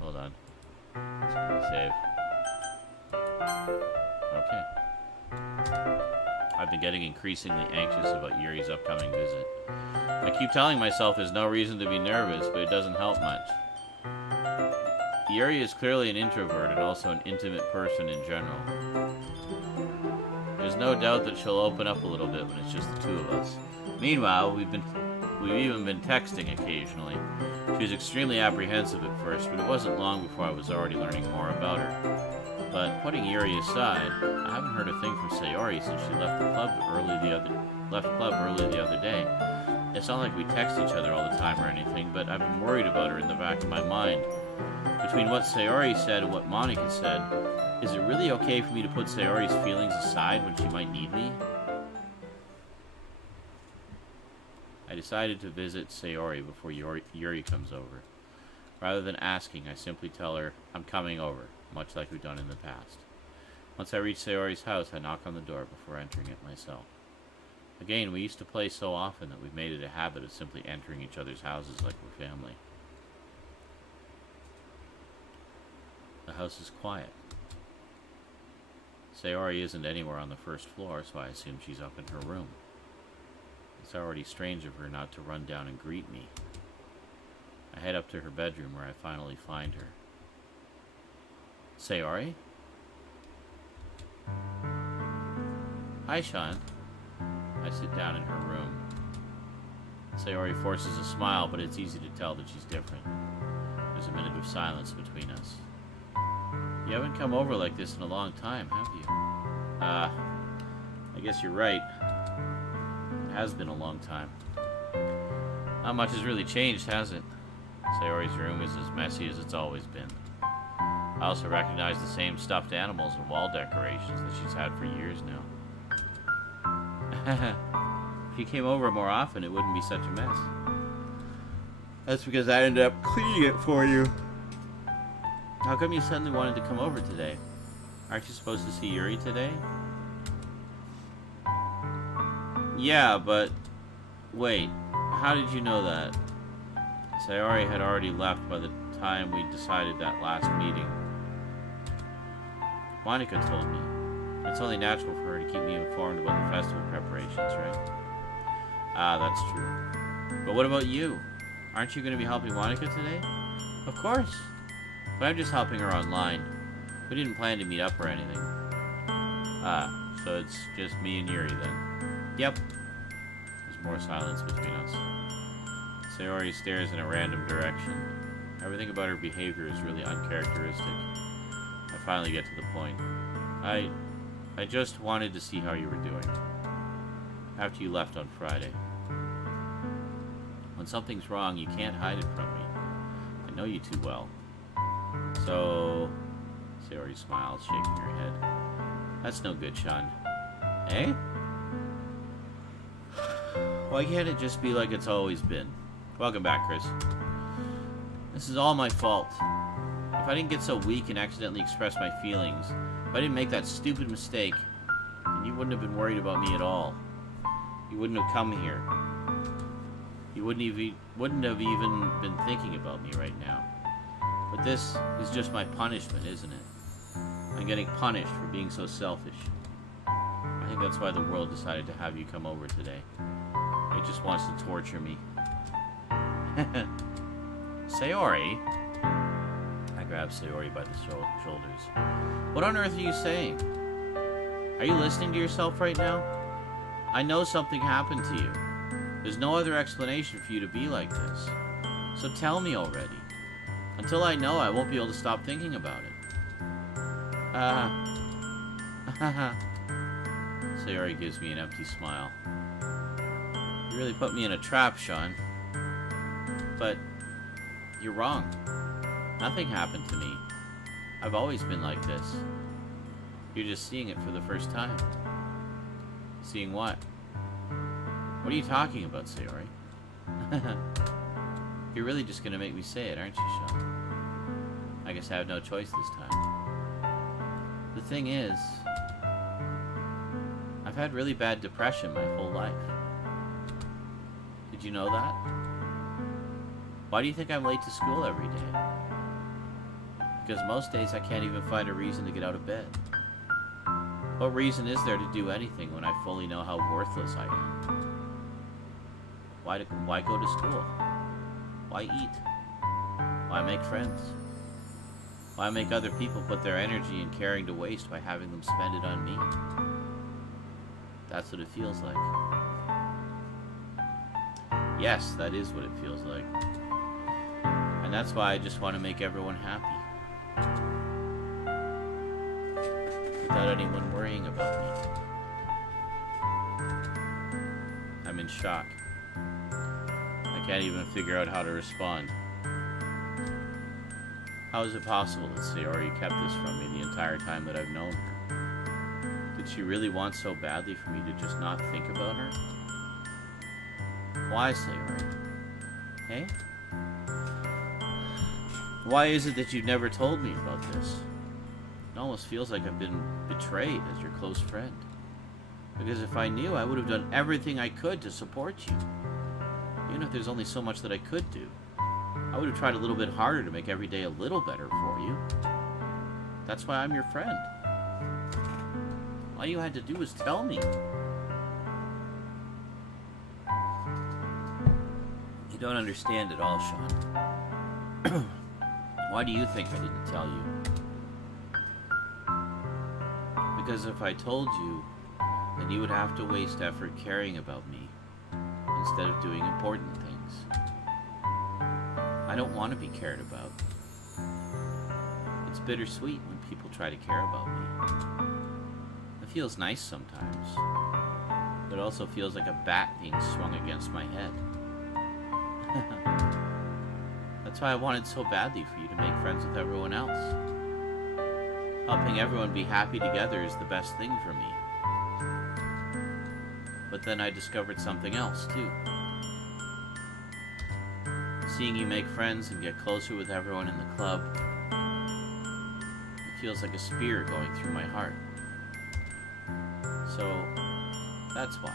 Hold on. Save. Okay. I've been getting increasingly anxious about Yuri's upcoming visit. I keep telling myself there's no reason to be nervous, but it doesn't help much. Yuri is clearly an introvert and also an intimate person in general. There's no doubt that she'll open up a little bit when it's just the two of us. Meanwhile, we've even been texting occasionally. She was extremely apprehensive at first, but it wasn't long before I was already learning more about her. But putting Yuri aside, I haven't heard a thing from Sayori since she left the club early the other day. It's not like we text each other all the time or anything, but I've been worried about her in the back of my mind. Between what Sayori said and what Monika said, is it really okay for me to put Sayori's feelings aside when she might need me? I decided to visit Sayori before Yuri comes over. Rather than asking, I simply tell her I'm coming over, much like we've done in the past. Once I reach Sayori's house, I knock on the door before entering it myself. Again, we used to play so often that we've made it a habit of simply entering each other's houses like we're family. The house is quiet. Sayori isn't anywhere on the first floor, so I assume she's up in her room. It's already strange of her not to run down and greet me. I head up to her bedroom where I finally find her. Sayori? Hi, Sean. I sit down in her room. Sayori forces a smile, but it's easy to tell that she's different. There's a minute of silence between us. You haven't come over like this in a long time, have you? I guess you're right. It has been a long time. Not much has really changed, has it? Sayori's room is as messy as it's always been. I also recognize the same stuffed animals and wall decorations that she's had for years now. If you came over more often, it wouldn't be such a mess. That's because I ended up cleaning it for you. How come you suddenly wanted to come over today? Aren't you supposed to see Yuri today? Yeah, but... Wait, how did you know that? Sayori had already left by the time we decided that last meeting. Monika told me. It's only natural for her to keep me informed about the festival preparations, right? Ah, that's true. But what about you? Aren't you going to be helping Monika today? Of course. But I'm just helping her online. We didn't plan to meet up or anything. Ah, so it's just me and Yuri then. Yep. There's more silence between us. Sayori stares in a random direction. Everything about her behavior is really uncharacteristic. I finally get to the point. I just wanted to see how you were doing. After you left on Friday. When something's wrong, you can't hide it from me. I know you too well. So... Sayori smiles, shaking her head. That's no good, Sean. Eh? Why can't it just be like it's always been? Welcome back, Chris. This is all my fault. If I didn't get so weak and accidentally express my feelings, if I didn't make that stupid mistake, then you wouldn't have been worried about me at all. You wouldn't have come here. You wouldn't have even been thinking about me right now. But this is just my punishment, isn't it? I'm getting punished for being so selfish. I think that's why the world decided to have you come over today. It just wants to torture me. Sayori? I grab Sayori by the shoulders. What on earth are you saying? Are you listening to yourself right now? I know something happened to you. There's no other explanation for you to be like this. So tell me already. Until I know, I won't be able to stop thinking about it. Sayori gives me an empty smile. You really put me in a trap, Sean. But you're wrong. Nothing happened to me. I've always been like this. You're just seeing it for the first time. Seeing what? What are you talking about, Sayori? You're really just gonna make me say it, aren't you, Sean? I guess I have no choice this time. The thing is, I've had really bad depression my whole life. Did you know that? Why do you think I'm late to school every day? Because most days I can't even find a reason to get out of bed. What reason is there to do anything when I fully know how worthless I am? Why go to school? Why eat? Why make friends? Why make other people put their energy and caring to waste by having them spend it on me? That's what it feels like. Yes, that is what it feels like. And that's why I just want to make everyone happy. Without anyone worrying about me. I'm in shock. I can't even figure out how to respond. How is it possible that Sayori kept this from me the entire time that I've known her? Did she really want so badly for me to just not think about her? Why, Sayori? Hey? Why is it that you've never told me about this? It almost feels like I've been betrayed as your close friend. Because if I knew, I would have done everything I could to support you. Even if there's only so much that I could do. I would have tried a little bit harder to make every day a little better for you. That's why I'm your friend. All you had to do was tell me. You don't understand at all, Sean. Why do you think I didn't tell you? Because if I told you, then you would have to waste effort caring about me instead of doing important things. I don't want to be cared about. It's bittersweet when people try to care about me. It feels nice sometimes, but it also feels like a bat being swung against my head. That's why I wanted so badly for you to make friends with everyone else. Helping everyone be happy together is the best thing for me. But then I discovered something else, too. Seeing you make friends and get closer with everyone in the club, it feels like a spear going through my heart. So, that's why.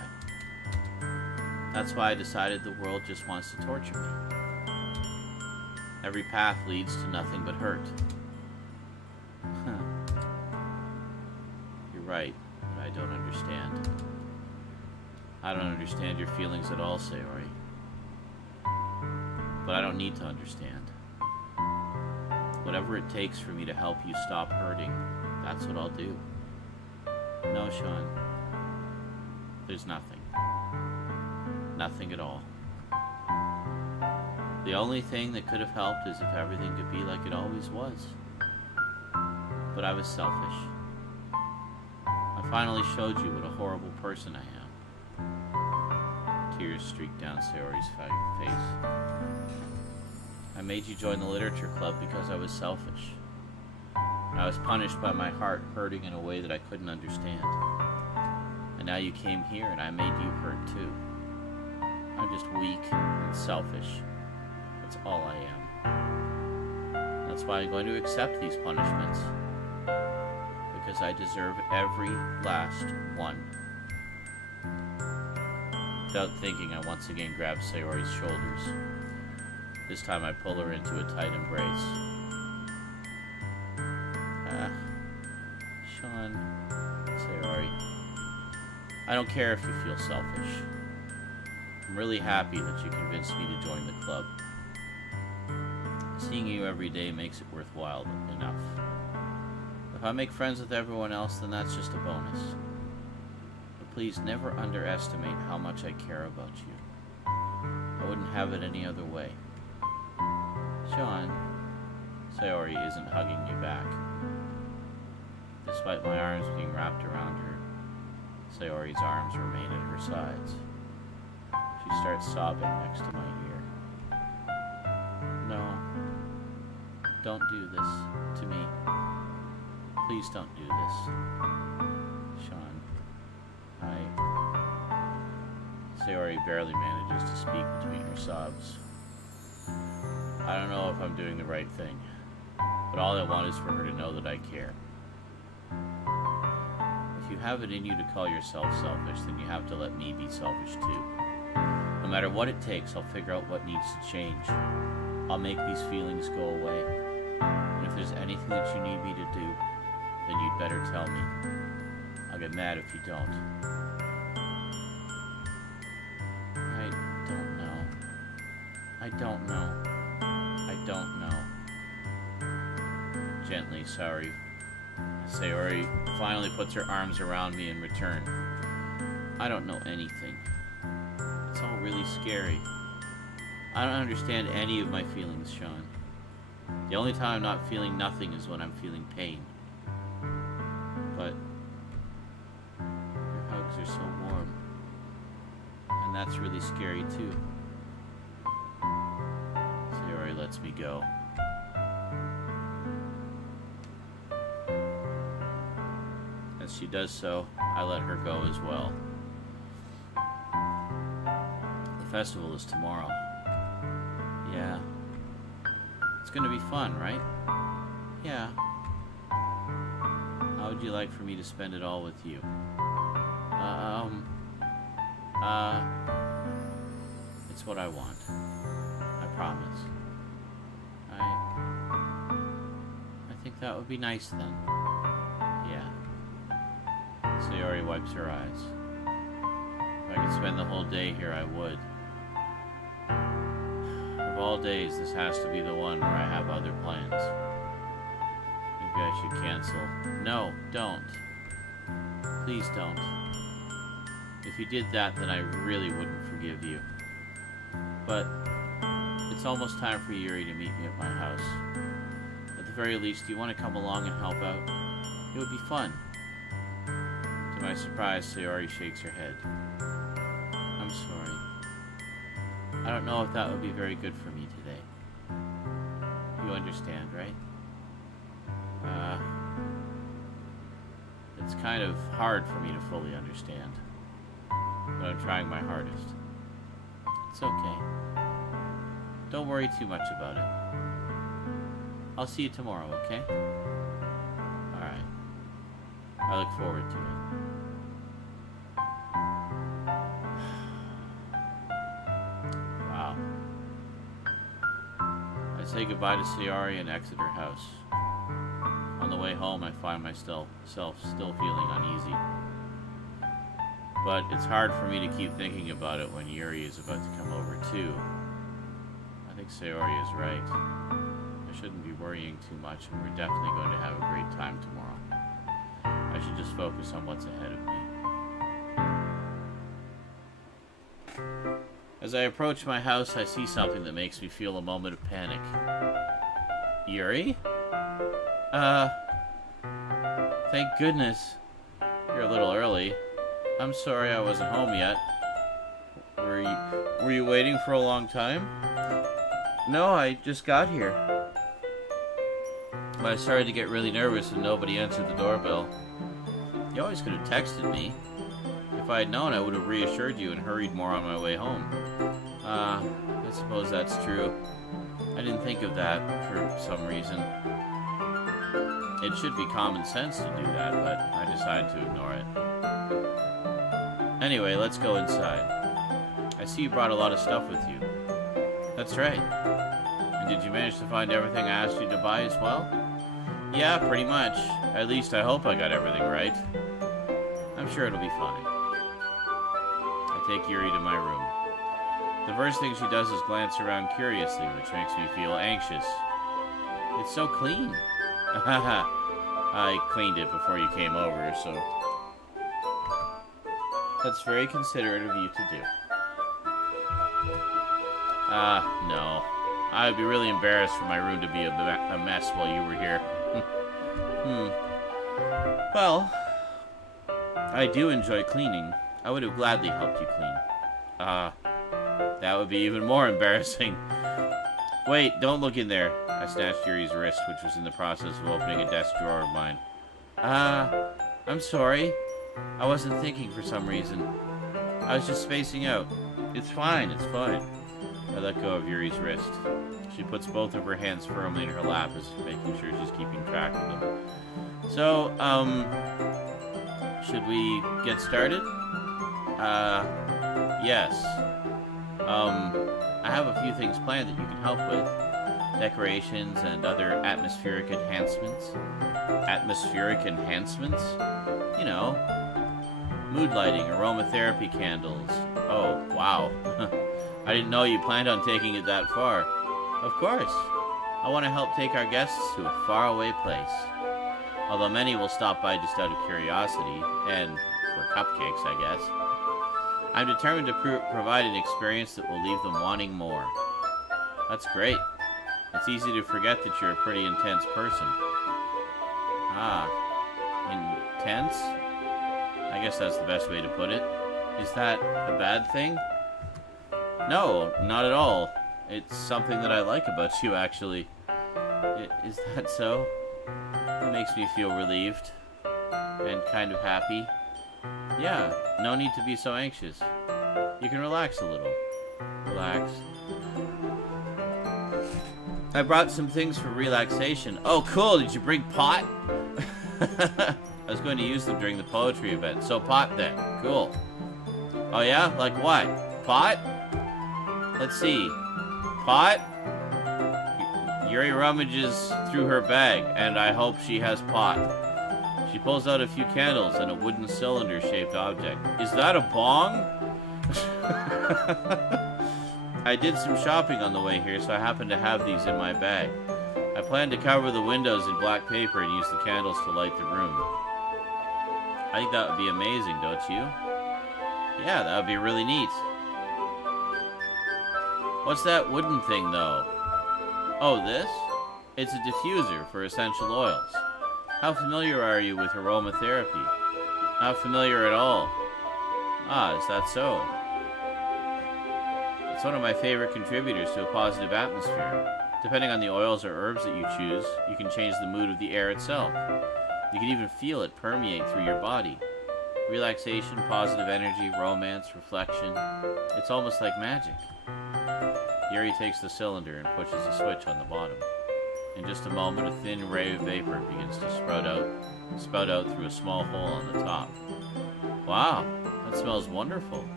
That's why I decided the world just wants to torture me. Every path leads to nothing but hurt. You're right, but I don't understand. I don't understand your feelings at all, Sayori. But I don't need to understand. Whatever it takes for me to help you stop hurting, that's what I'll do. No, Sean. There's nothing. Nothing at all. The only thing that could have helped is if everything could be like it always was. But I was selfish. I finally showed you what a horrible person I am. Tears streaked down Sayori's face. I made you join the literature club because I was selfish. I was punished by my heart hurting in a way that I couldn't understand. And now you came here and I made you hurt too. I'm just weak and selfish. That's all I am. That's why I'm going to accept these punishments. Because I deserve every last one. Without thinking, I once again grab Sayori's shoulders. This time I pull her into a tight embrace. Sean, Sayori, I don't care if you feel selfish. I'm really happy that you convinced me to join the club. Seeing you every day makes it worthwhile enough. If I make friends with everyone else, then that's just a bonus. But please never underestimate how much I care about you. I wouldn't have it any other way. Sean, Sayori isn't hugging me back. Despite my arms being wrapped around her, Sayori's arms remain at her sides. She starts sobbing next to my ear. No, don't do this to me. Please don't do this. Sean, Sayori barely manages to speak between her sobs. I don't know if I'm doing the right thing, but all I want is for her to know that I care. If you have it in you to call yourself selfish, then you have to let me be selfish too. No matter what it takes, I'll figure out what needs to change. I'll make these feelings go away. And if there's anything that you need me to do, then you'd better tell me. I'll get mad if you don't. I don't know. I don't know. I don't know. Gently, Sayori finally puts her arms around me in return. I don't know anything. It's all really scary. I don't understand any of my feelings, Sean. The only time I'm not feeling nothing is when I'm feeling pain. But your hugs are so warm. And that's really scary too. Sayori lets me go. As she does so, I let her go as well. The festival is tomorrow. Yeah. It's gonna be fun, right? Yeah. How would you like for me to spend it all with you? It's what I want. I promise. I think that would be nice then. Yeah. Sayori wipes her eyes. If I could spend the whole day here, I would. Of all days, this has to be the one where I have other plans. Maybe I should cancel. No, don't. Please don't. If you did that, then I really wouldn't forgive you. But it's almost time for Yuri to meet me at my house. At the very least, do you want to come along and help out? It would be fun. To my surprise, Sayori shakes her head. I'm sorry. I don't know if that would be very good for me today. You understand, right? It's kind of hard for me to fully understand. But I'm trying my hardest. It's okay. Don't worry too much about it. I'll see you tomorrow, okay? Alright. I look forward to it. Wow. I say goodbye to Sayori and exit her house. On the way home, I find myself still feeling uneasy. But it's hard for me to keep thinking about it when Yuri is about to come over too. I think Sayori is right. I shouldn't be worrying too much, and we're definitely going to have a great time tomorrow. I should just focus on what's ahead of me. As I approach my house, I see something that makes me feel a moment of panic. Yuri? Thank goodness. You're a little early. I'm sorry I wasn't home yet. Were you waiting for a long time? No, I just got here. But I started to get really nervous and nobody answered the doorbell. You always could have texted me. If I had known, I would have reassured you and hurried more on my way home. I suppose that's true. I didn't think of that for some reason. It should be common sense to do that, but I decided to ignore it. Anyway, let's go inside. I see you brought a lot of stuff with you. That's right. And did you manage to find everything I asked you to buy as well? Yeah, pretty much. At least I hope I got everything right. I'm sure it'll be fine. I take Yuri to my room. The first thing she does is glance around curiously, which makes me feel anxious. It's so clean. I cleaned it before you came over, so... That's very considerate of you to do. No. I would be really embarrassed for my room to be a mess while you were here. Well, I do enjoy cleaning. I would have gladly helped you clean. That would be even more embarrassing. Wait, don't look in there. I snatched Yuri's wrist, which was in the process of opening a desk drawer of mine. I'm sorry. I wasn't thinking for some reason. I was just spacing out. It's fine, it's fine. I let go of Yuri's wrist. She puts both of her hands firmly in her lap, as making sure she's keeping track of them. So, should we get started? Yes. I have a few things planned that you can help with. decorations, and other atmospheric enhancements. Atmospheric enhancements? You know, mood lighting, aromatherapy candles. Oh, wow. I didn't know you planned on taking it that far. Of course. I want to help take our guests to a faraway place. Although many will stop by just out of curiosity, and for cupcakes, I guess. I'm determined to provide an experience that will leave them wanting more. That's great. It's easy to forget that you're a pretty intense person. Ah, intense? I guess that's the best way to put it. Is that a bad thing? No, not at all. It's something that I like about you, actually. Is that so? It makes me feel relieved and kind of happy. Yeah, no need to be so anxious. You can relax a little. Relax. I brought some things for relaxation. Oh, cool. Did you bring pot? I was going to use them during the poetry event. So pot then. Cool. Oh yeah? Like what? Pot? Let's see. Pot? Yuri rummages through her bag, and I hope she has pot. She pulls out a few candles and a wooden cylinder-shaped object. Is that a bong? I did some shopping on the way here, so I happen to have these in my bag. I plan to cover the windows in black paper and use the candles to light the room. I think that would be amazing, don't you? Yeah, that would be really neat. What's that wooden thing, though? Oh, this? It's a diffuser for essential oils. How familiar are you with aromatherapy? Not familiar at all. Ah, is that so? It's one of my favorite contributors to a positive atmosphere. Depending on the oils or herbs that you choose, you can change the mood of the air itself. You can even feel it permeate through your body. Relaxation, positive energy, romance, reflection. It's almost like magic. Yuri takes the cylinder and pushes a switch on the bottom. In just a moment, a thin ray of vapor begins to spout out through a small hole on the top. Wow, that smells wonderful.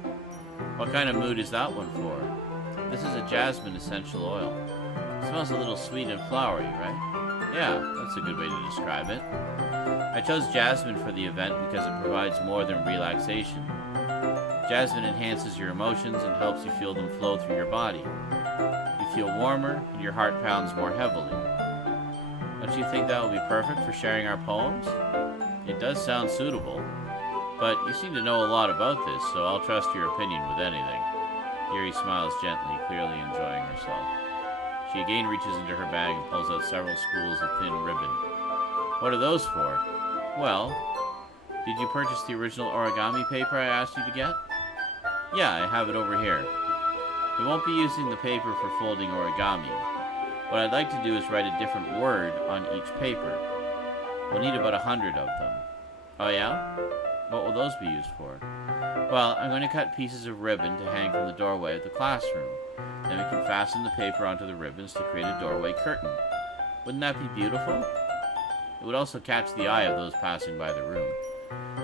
What kind of mood is that one for? This is a jasmine essential oil. It smells a little sweet and flowery, right? Yeah, that's a good way to describe it. I chose jasmine for the event because it provides more than relaxation. Jasmine enhances your emotions and helps you feel them flow through your body. You feel warmer and your heart pounds more heavily. Don't you think that will be perfect for sharing our poems? It does sound suitable, but you seem to know a lot about this, so I'll trust your opinion with anything. Yuri smiles gently, clearly enjoying herself. She again reaches into her bag and pulls out several spools of thin ribbon. What are those for? Well, did you purchase the original origami paper I asked you to get? Yeah, I have it over here. We won't be using the paper for folding origami. What I'd like to do is write a different word on each paper. We'll need about 100 of them. Oh yeah? What will those be used for? Well, I'm going to cut pieces of ribbon to hang from the doorway of the classroom. Then we can fasten the paper onto the ribbons to create a doorway curtain. Wouldn't that be beautiful? It would also catch the eye of those passing by the room.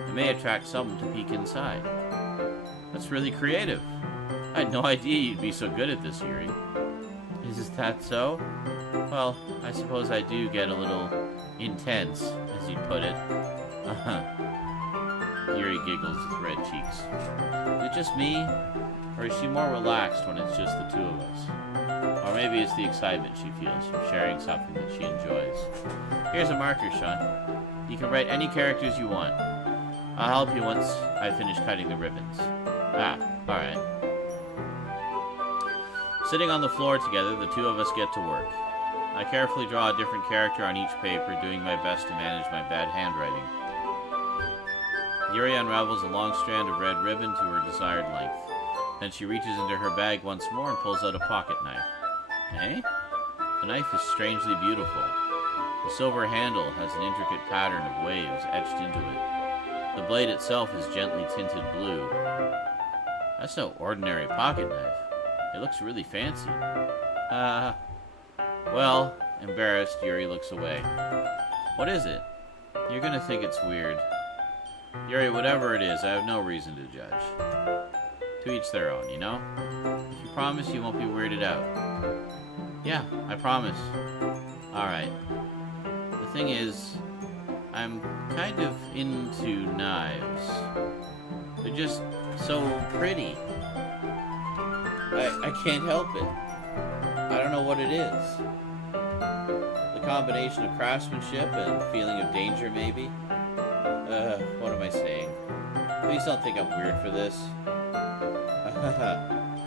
It may attract someone to peek inside. That's really creative. I had no idea you'd be so good at this, Yuri. Is that so? Well, I suppose I do get a little intense, as you'd put it. Yuri giggles with red cheeks. Is it just me? Or is she more relaxed when it's just the two of us? Or maybe it's the excitement she feels from sharing something that she enjoys. Here's a marker, Sean. You can write any characters you want. I'll help you once I finish cutting the ribbons. Ah, alright. Sitting on the floor together, the two of us get to work. I carefully draw a different character on each paper, doing my best to manage my bad handwriting. Yuri unravels a long strand of red ribbon to her desired length. Then she reaches into her bag once more and pulls out a pocket knife. Eh? The knife is strangely beautiful. The silver handle has an intricate pattern of waves etched into it. The blade itself is gently tinted blue. That's no ordinary pocket knife. It looks really fancy. Well, embarrassed, Yuri looks away. What is it? You're gonna think it's weird. Yuri, whatever it is, I have no reason to judge. To each their own, you know? If you promise you won't be weirded out. Yeah, I promise. Alright. The thing is, I'm kind of into knives. They're just so pretty. I can't help it. I don't know what it is. The combination of craftsmanship and feeling of danger, maybe? What am I saying? Please don't think I'm weird for this.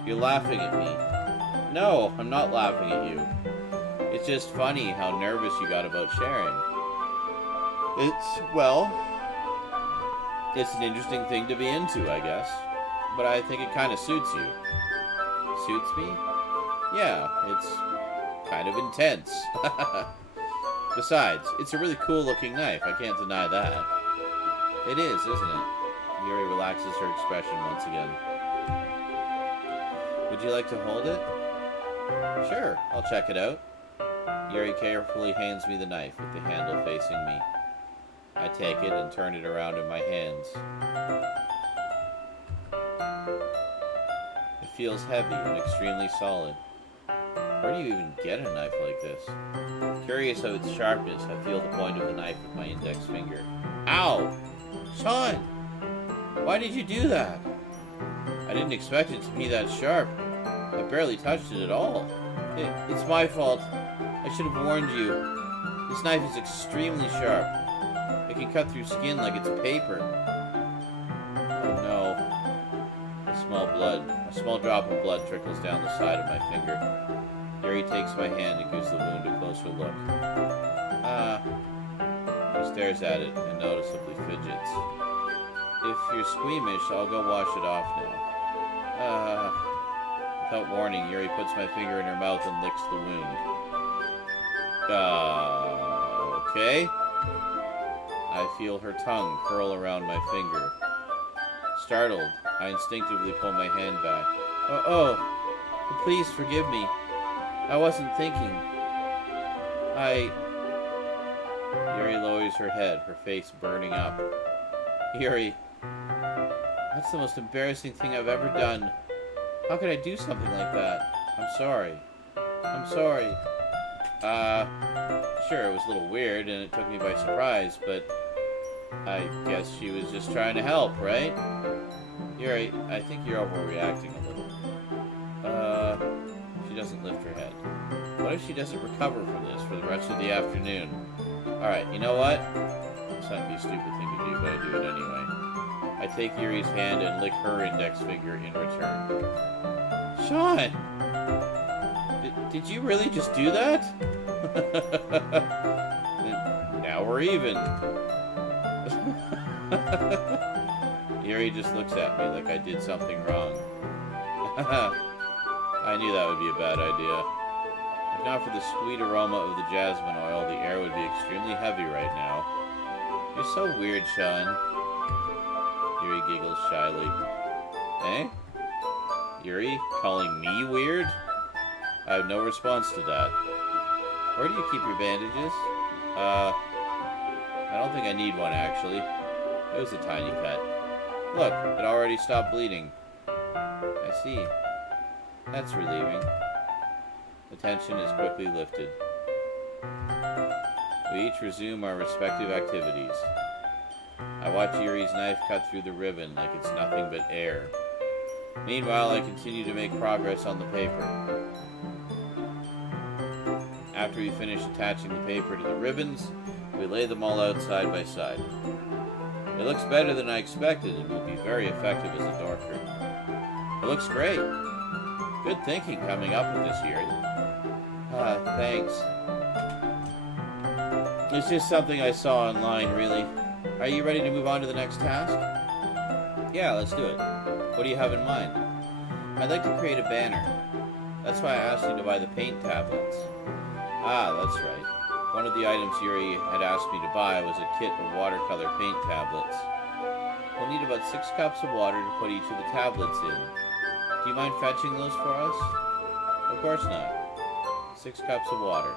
You're laughing at me. No, I'm not laughing at you. It's just funny how nervous you got about sharing. It's an interesting thing to be into, I guess. But I think it kind of suits you. Suits me? Yeah, it's kind of intense. Besides, it's a really cool looking knife. I can't deny that. It is, isn't it? Yuri relaxes her expression once again. Would you like to hold it? Sure, I'll check it out. Yuri carefully hands me the knife with the handle facing me. I take it and turn it around in my hands. It feels heavy and extremely solid. Where do you even get a knife like this? Curious of its sharpness, I feel the point of the knife with my index finger. Ow! Sean! Why did you do that? I didn't expect it to be that sharp. I barely touched it at all. It's my fault. I should have warned you. This knife is extremely sharp. It can cut through skin like it's paper. Oh no. A small drop of blood trickles down the side of my finger. Yuri takes my hand and gives the wound a closer look. He stares at it and noticeably fidgets. If you're squeamish, I'll go wash it off now. Without warning, Yuri puts my finger in her mouth and licks the wound. Okay. I feel her tongue curl around my finger. Startled, I instinctively pull my hand back. Please forgive me. I wasn't thinking. Yuri lowers her head, her face burning up. Yuri, that's the most embarrassing thing I've ever done. How could I do something like that? I'm sorry. Sure, it was a little weird and it took me by surprise, but I guess she was just trying to help, right? Yuri, I think you're overreacting a little. She doesn't lift her head. What if she doesn't recover from this for the rest of the afternoon? Alright, you know what? It's not be a stupid thing to do, but I do it anyway. I take Yuri's hand and lick her index finger in return. Sean! Did you really just do that? Now we're even. Yuri just looks at me like I did something wrong. I knew that would be a bad idea. If not for the sweet aroma of the jasmine oil, the air would be extremely heavy right now. You're so weird, Sean. Yuri giggles shyly. Eh? Yuri calling me weird? I have no response to that. Where do you keep your bandages? I don't think I need one, actually. It was a tiny cut. Look, it already stopped bleeding. I see. That's relieving. The tension is quickly lifted. We each resume our respective activities. I watch Yuri's knife cut through the ribbon like it's nothing but air. Meanwhile, I continue to make progress on the paper. After we finish attaching the paper to the ribbons, we lay them all out side by side. It looks better than I expected and will be very effective as a door curtain. It looks great. Good thinking coming up with this, Yuri. Thanks. It's just something I saw online, really. Are you ready to move on to the next task? Yeah, let's do it. What do you have in mind? I'd like to create a banner. That's why I asked you to buy the paint tablets. Ah, that's right. One of the items Yuri had asked me to buy was a kit of watercolor paint tablets. We'll need about 6 cups of water to put each of the tablets in. Do you mind fetching those for us? Of course not. 6 cups of water.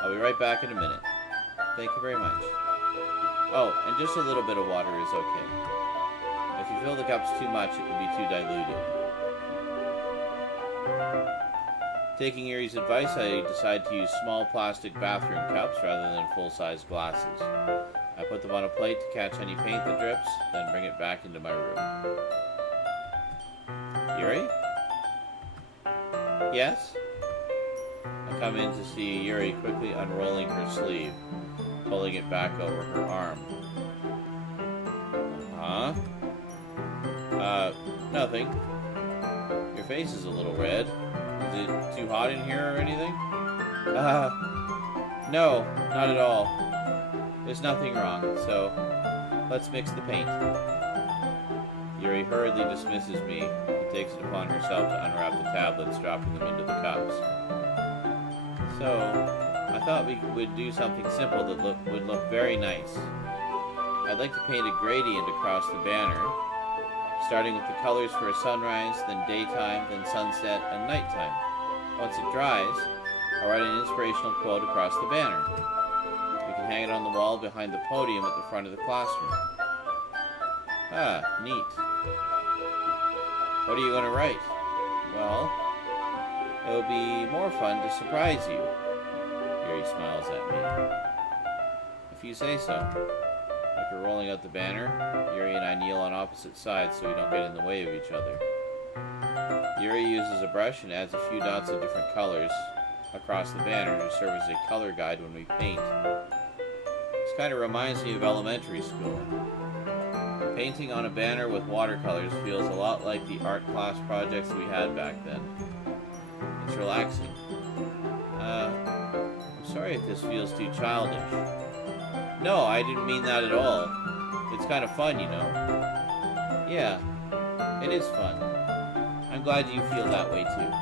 I'll be right back in a minute. Thank you very much. Oh, and just a little bit of water is okay. If you fill the cups too much, it will be too diluted. Taking Yuri's advice, I decide to use small plastic bathroom cups rather than full-size glasses. I put them on a plate to catch any paint that drips, then bring it back into my room. Yuri? Yes? I come in to see Yuri quickly unrolling her sleeve, pulling it back over her arm. Huh? Nothing. Your face is a little red. Is it too hot in here or anything? No, not at all. There's nothing wrong, so let's mix the paint. Yuri hurriedly dismisses me and takes it upon herself to unwrap the tablets, dropping them into the cups. So, I thought we would do something simple that would look very nice. I'd like to paint a gradient across the banner, starting with the colors for a sunrise, then daytime, then sunset, and nighttime. Once it dries, I'll write an inspirational quote across the banner. We can hang it on the wall behind the podium at the front of the classroom. Ah, neat. What are you going to write? Well, it'll be more fun to surprise you. Yuri smiles at me. If you say so. After rolling out the banner, Yuri and I kneel on opposite sides so we don't get in the way of each other. Yuri uses a brush and adds a few dots of different colors across the banner to serve as a color guide when we paint. This kind of reminds me of elementary school. Painting on a banner with watercolors feels a lot like the art class projects we had back then. It's relaxing. I'm sorry if this feels too childish. No, I didn't mean that at all. It's kind of fun, you know. Yeah, it is fun. I'm glad you feel that way too.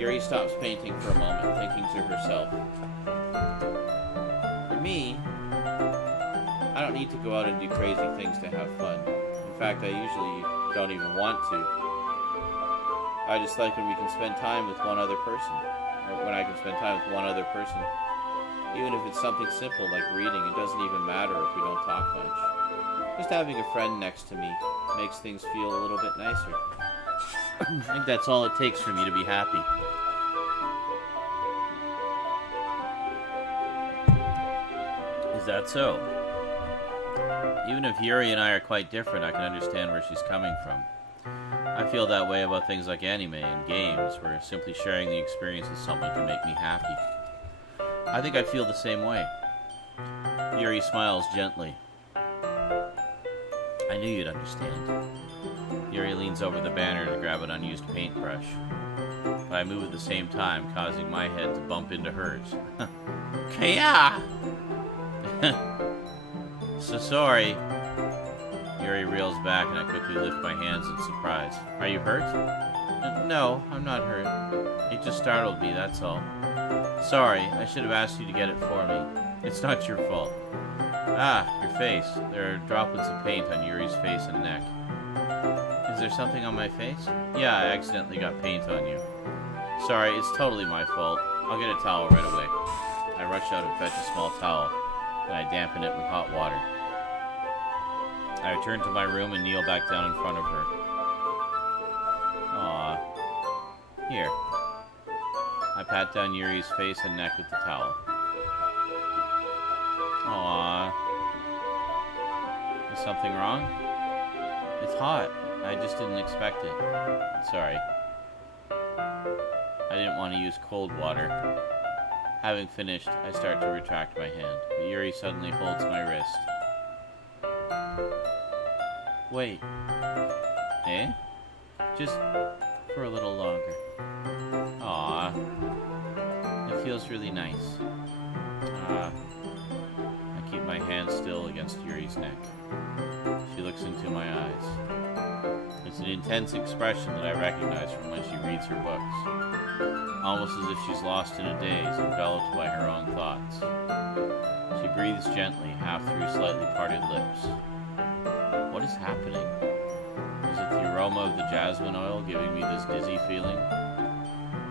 Yuri stops painting for a moment, thinking to herself. For me, I don't need to go out and do crazy things to have fun. In fact, I usually don't even want to. I just like when we can spend time with one other person. Or when I can spend time with one other person. Even if it's something simple like reading, it doesn't even matter if we don't talk much. Just having a friend next to me makes things feel a little bit nicer. I think that's all it takes for me to be happy. Is that so? Even if Yuri and I are quite different, I can understand where she's coming from. I feel that way about things like anime and games, where simply sharing the experience with someone can make me happy. I think I feel the same way. Yuri smiles gently. I knew you'd understand. Yuri leans over the banner to grab an unused paintbrush, but I move at the same time, causing my head to bump into hers. Kaya! So sorry. Yuri reels back and I quickly lift my hands in surprise. Are you hurt? No, I'm not hurt. It just startled me, that's all. Sorry, I should have asked you to get it for me. It's not your fault. Ah, your face. There are droplets of paint on Yuri's face and neck. Is there something on my face? Yeah, I accidentally got paint on you. Sorry, it's totally my fault. I'll get a towel right away. I rush out and fetch a small towel, and I dampen it with hot water. I return to my room and kneel back down in front of her. Aww. Here. I pat down Yuri's face and neck with the towel. Aww. Is something wrong? It's hot. I just didn't expect it. Sorry. I didn't want to use cold water. Having finished, I start to retract my hand, but Yuri suddenly holds my wrist. Wait. Eh? Just for a little longer. Aww. It feels really nice. I keep my hand still against Yuri's neck. She looks into my eyes. It's an intense expression that I recognize from when she reads her books. Almost as if she's lost in a daze, enveloped by her own thoughts. She breathes gently, half through slightly parted lips. What is happening? Is it the aroma of the jasmine oil giving me this dizzy feeling?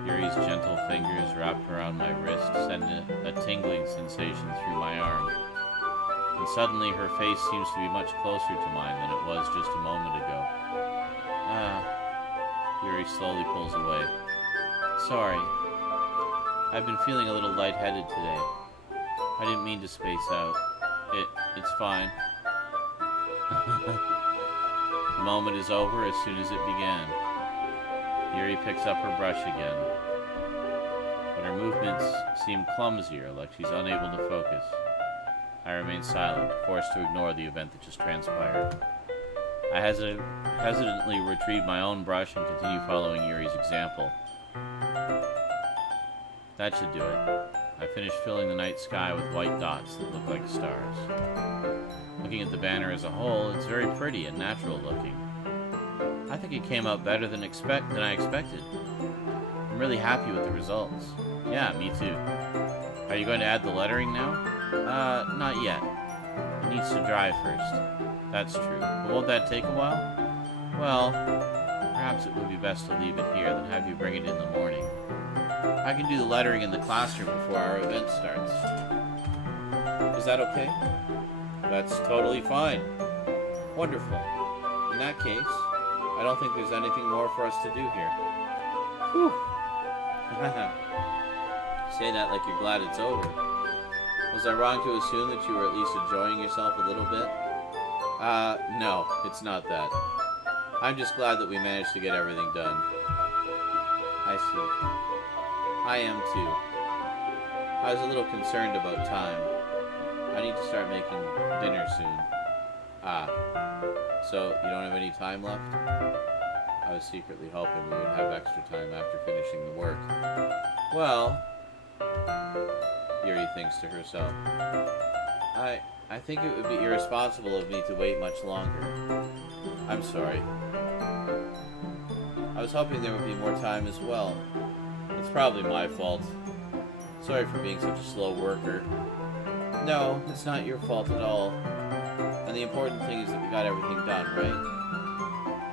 Yuri's gentle fingers wrapped around my wrist send a tingling sensation through my arm. And suddenly her face seems to be much closer to mine than it was just a moment ago. Yuri slowly pulls away. Sorry. I've been feeling a little lightheaded today. I didn't mean to space out. It's fine. The moment is over as soon as it began. Yuri picks up her brush again. But her movements seem clumsier, like she's unable to focus. I remain silent, forced to ignore the event that just transpired. I hesitantly retrieve my own brush and continue following Yuri's example. That should do it. I finished filling the night sky with white dots that look like stars. Looking at the banner as a whole, it's very pretty and natural looking. I think it came out better than I expected. I'm really happy with the results. Yeah, me too. Are you going to add the lettering now? Not yet. It needs to dry first. That's true. But won't that take a while? Well, perhaps it would be best to leave it here than have you bring it in the morning. I can do the lettering in the classroom before our event starts. Is that okay? That's totally fine. Wonderful. In that case, I don't think there's anything more for us to do here. Whew. Say that like you're glad it's over. Was I wrong to assume that you were at least enjoying yourself a little bit? No, it's not that. I'm just glad that we managed to get everything done. I see. I am too. I was a little concerned about time. I need to start making dinner soon. So you don't have any time left? I was secretly hoping we would have extra time after finishing the work. Well, Yuri thinks to herself, I think it would be irresponsible of me to wait much longer. I'm sorry. I was hoping there would be more time as well. It's probably my fault. Sorry for being such a slow worker. No, it's not your fault at all. And the important thing is that we got everything done, right?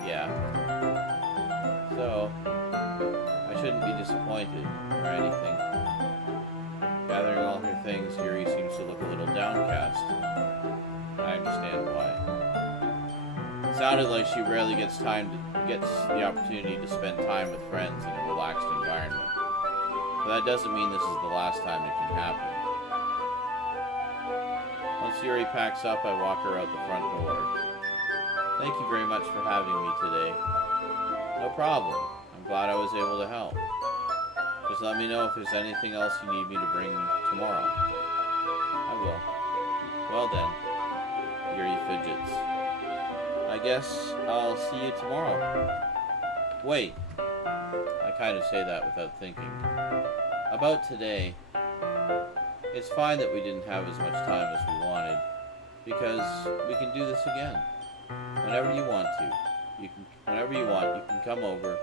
Yeah. So, I shouldn't be disappointed or anything. Gathering all her things, Yuri seems to look a little downcast. I understand why. It sounded like she rarely gets the opportunity to spend time with friends in a relaxed environment. But that doesn't mean this is the last time it can happen. Once Yuri packs up, I walk her out the front door. Thank you very much for having me today. No problem. I'm glad I was able to help. Just let me know if there's anything else you need me to bring tomorrow. I will. Well then. Yuri fidgets. I guess I'll see you tomorrow. Wait. I kind of say that without thinking. About today. It's fine that we didn't have as much time as we wanted, because we can do this again. Whenever you want to. Whenever you want, you can come over,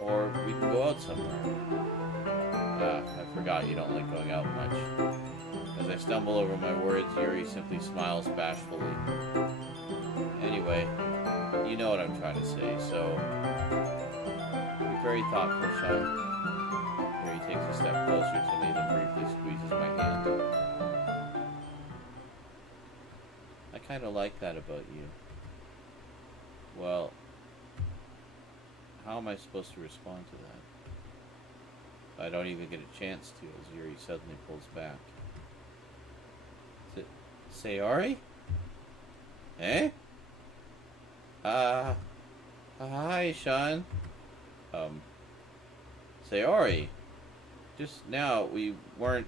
or we can go out somewhere. I forgot you don't like going out much. As I stumble over my words, Yuri simply smiles bashfully. Anyway, you know what I'm trying to say, so be very thoughtful, Sean. Yuri takes a step closer to me, then briefly squeezes my hand. I kind of like that about you. Well, how am I supposed to respond to that? I don't even get a chance to, as Yuri suddenly pulls back. Sayori? Eh? Hi, Sean. Sayori. Just now, we weren't...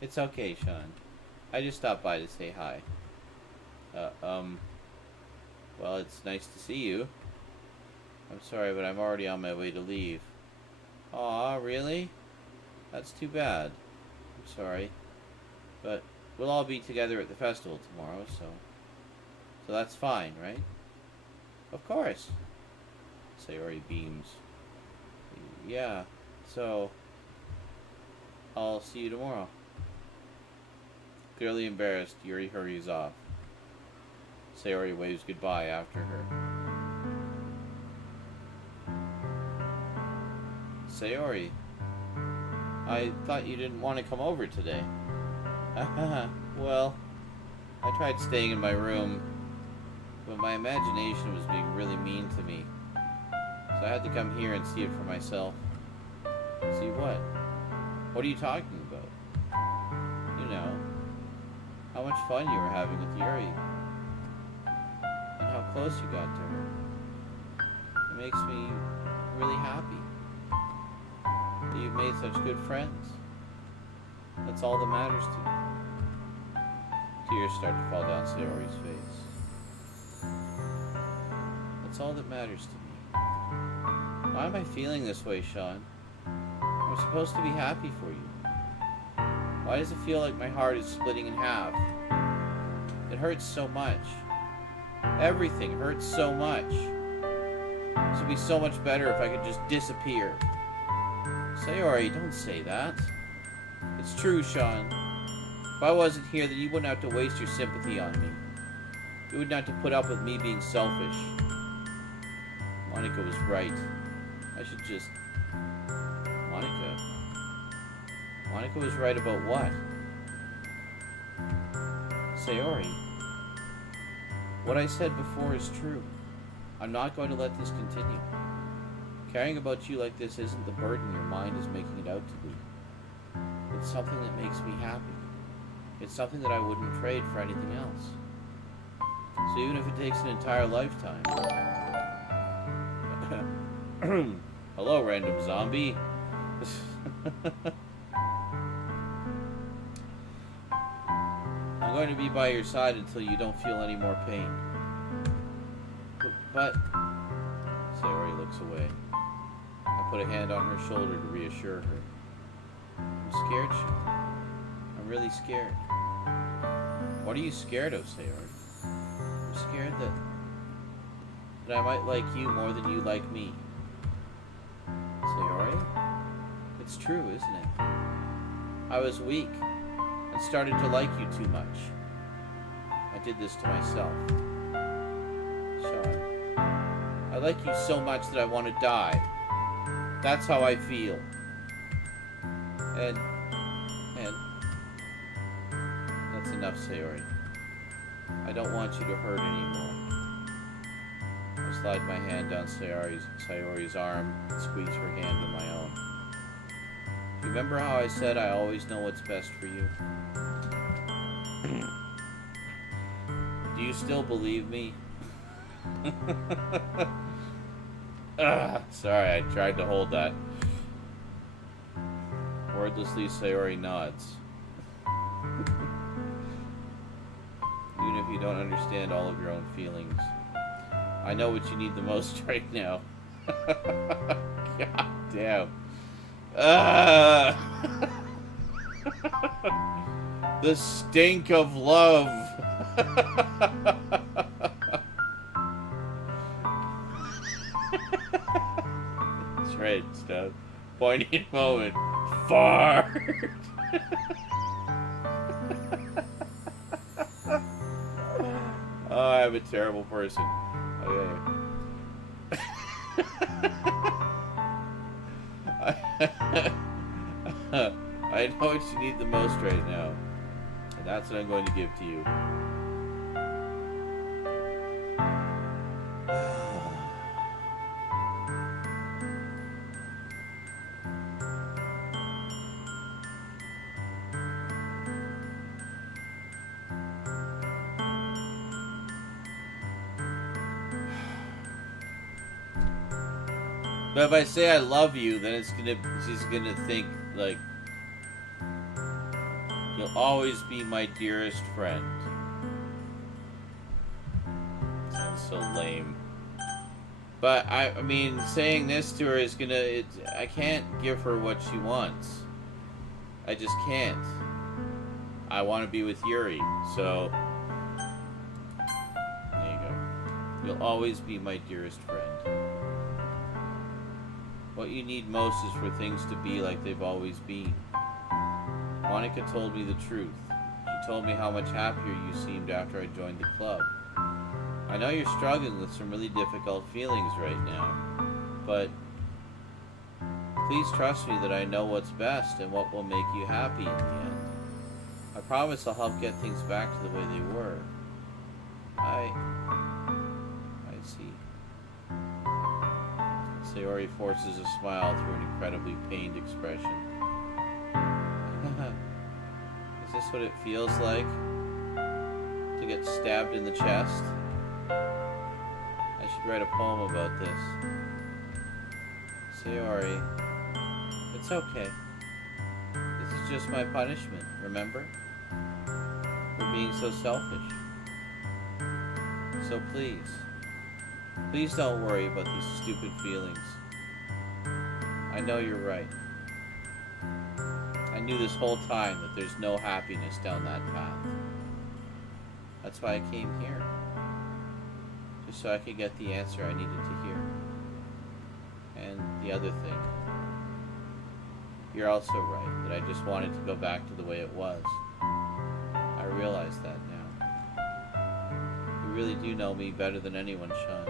It's okay, Sean. I just stopped by to say hi. Well, it's nice to see you. I'm sorry, but I'm already on my way to leave. Aw, really? That's too bad. I'm sorry. But we'll all be together at the festival tomorrow, so that's fine, right? Of course. Sayori beams. Yeah, so I'll see you tomorrow. Clearly embarrassed, Yuri hurries off. Sayori waves goodbye after her. Sayori, I thought you didn't want to come over today. Well, I tried staying in my room, but my imagination was being really mean to me. So I had to come here and see it for myself. See what? What are you talking about? You know, how much fun you were having with Yuri. And how close you got to her. It makes me really happy that you've made such good friends. That's all that matters to you. Tears start to fall down Sayori's face. That's all that matters to me. Why am I feeling this way, Sean? I'm supposed to be happy for you. Why does it feel like my heart is splitting in half? It hurts so much. Everything hurts so much. This would be so much better if I could just disappear. Sayori, don't say that. It's true, Sean. If I wasn't here, then you wouldn't have to waste your sympathy on me. You wouldn't have to put up with me being selfish. Monica was right. I should just... Monica? Monica was right about what? Sayori. What I said before is true. I'm not going to let this continue. Caring about you like this isn't the burden your mind is making it out to be. It's something that makes me happy. It's something that I wouldn't trade for anything else. So even if it takes an entire lifetime... Hello, random zombie. I'm going to be by your side until you don't feel any more pain. But... Sayori looks away. I put a hand on her shoulder to reassure her. I'm scared, Sean. I'm really scared. What are you scared of, Sayori? I'm scared that I might like you more than you like me. Sayori? It's true, isn't it? I was weak and started to like you too much. I did this to myself. Sean, I like you so much that I want to die. That's how I feel. And that's enough, Sayori. I don't want you to hurt anymore. I slide my hand down Sayori's arm and squeeze her hand in my own. Do you remember how I said I always know what's best for you? Do you still believe me? Sorry, I tried to hold that. Wordlessly, Sayori nods. Even if you don't understand all of your own feelings, I know what you need the most right now. God damn. The stink of love. That's right, Steph. Poignant moment. Fart. Oh, I'm a terrible person. Okay. I know what you need the most right now, and that's what I'm going to give to you. But if I say I love you, then she's gonna think, like, you'll always be my dearest friend. Sounds so lame. But, I mean, saying this to her is I can't give her what she wants. I just can't. I want to be with Yuri, so... There you go. You'll always be my dearest friend. What you need most is for things to be like they've always been. Monica told me the truth. She told me how much happier you seemed after I joined the club. I know you're struggling with some really difficult feelings right now, but please trust me that I know what's best and what will make you happy in the end. I promise I'll help get things back to the way they were. I see. Sayori forces a smile through an incredibly pained expression. Is this what it feels like? To get stabbed in the chest? I should write a poem about this. Sayori, it's okay. This is just my punishment, remember? For being so selfish. So please don't worry about these stupid feelings. I know you're right. I knew this whole time that there's no happiness down that path. That's why I came here. Just so I could get the answer I needed to hear. And the other thing. You're also right, that I just wanted to go back to the way it was. I realize that now. You really do know me better than anyone, Sean.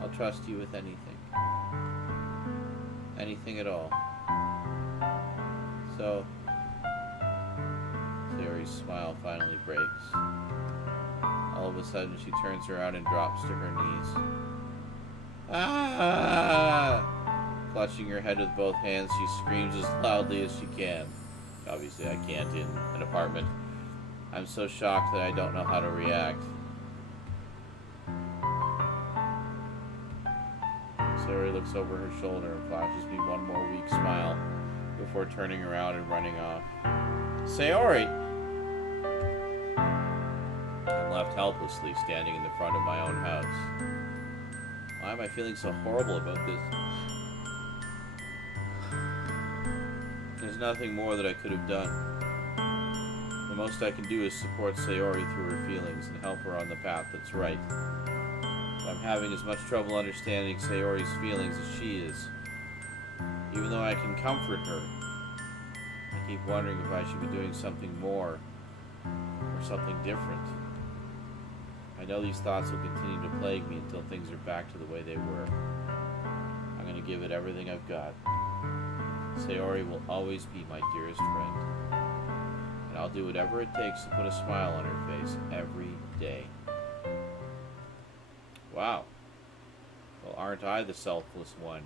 I'll trust you with anything. Anything at all. So, Sayori's smile finally breaks. All of a sudden, she turns around and drops to her knees. Ah! Clutching her head with both hands, she screams as loudly as she can. Obviously, I can't in an apartment. I'm so shocked that I don't know how to react. Sayori looks over her shoulder and flashes me one more weak smile before turning around and running off. Sayori! I'm left helplessly standing in the front of my own house. Why am I feeling so horrible about this? There's nothing more that I could have done. The most I can do is support Sayori through her feelings and help her on the path that's right. But I'm having as much trouble understanding Sayori's feelings as she is. Even though I can comfort her, I keep wondering if I should be doing something more or something different. I know these thoughts will continue to plague me until things are back to the way they were. I'm going to give it everything I've got. Sayori will always be my dearest friend. And I'll do whatever it takes to put a smile on her face every day. Wow. Well, aren't I the selfless one?